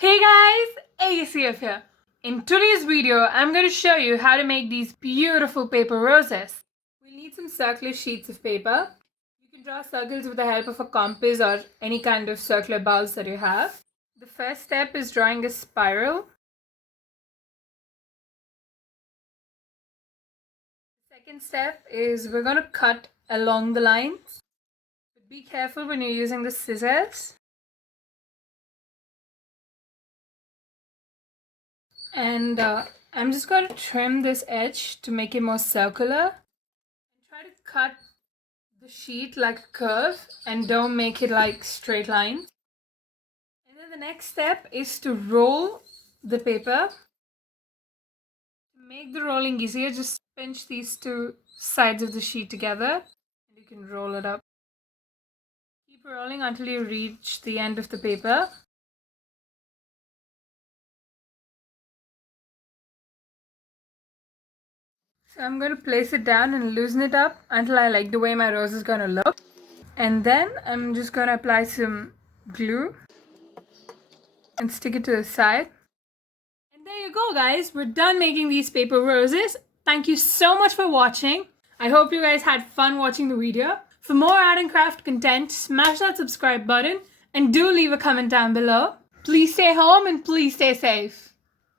Hey guys, ACF here. In today's video, I'm going to show you how to make these beautiful paper roses. We'll need some circular sheets of paper. You can draw circles with the help of a compass or any kind of circular balls that you have. The first step is drawing a spiral. The second step is we're going to cut along the lines. But be careful when you're using the scissors. And I'm just going to trim this edge to make it more circular. And try to cut the sheet like a curve and don't make it like straight lines. And then the next step is to roll the paper. To make the rolling easier, just pinch these two sides of the sheet together and you can roll it up. Keep rolling until you reach the end of the paper. So I'm going to place it down and loosen it up until I like the way my rose is going to look. And then I'm just going to apply some glue and stick it to the side. And there you go, guys. We're done making these paper roses. Thank you so much for watching. I hope you guys had fun watching the video. For more art and craft content, smash that subscribe button and do leave a comment down below. Please stay home and please stay safe.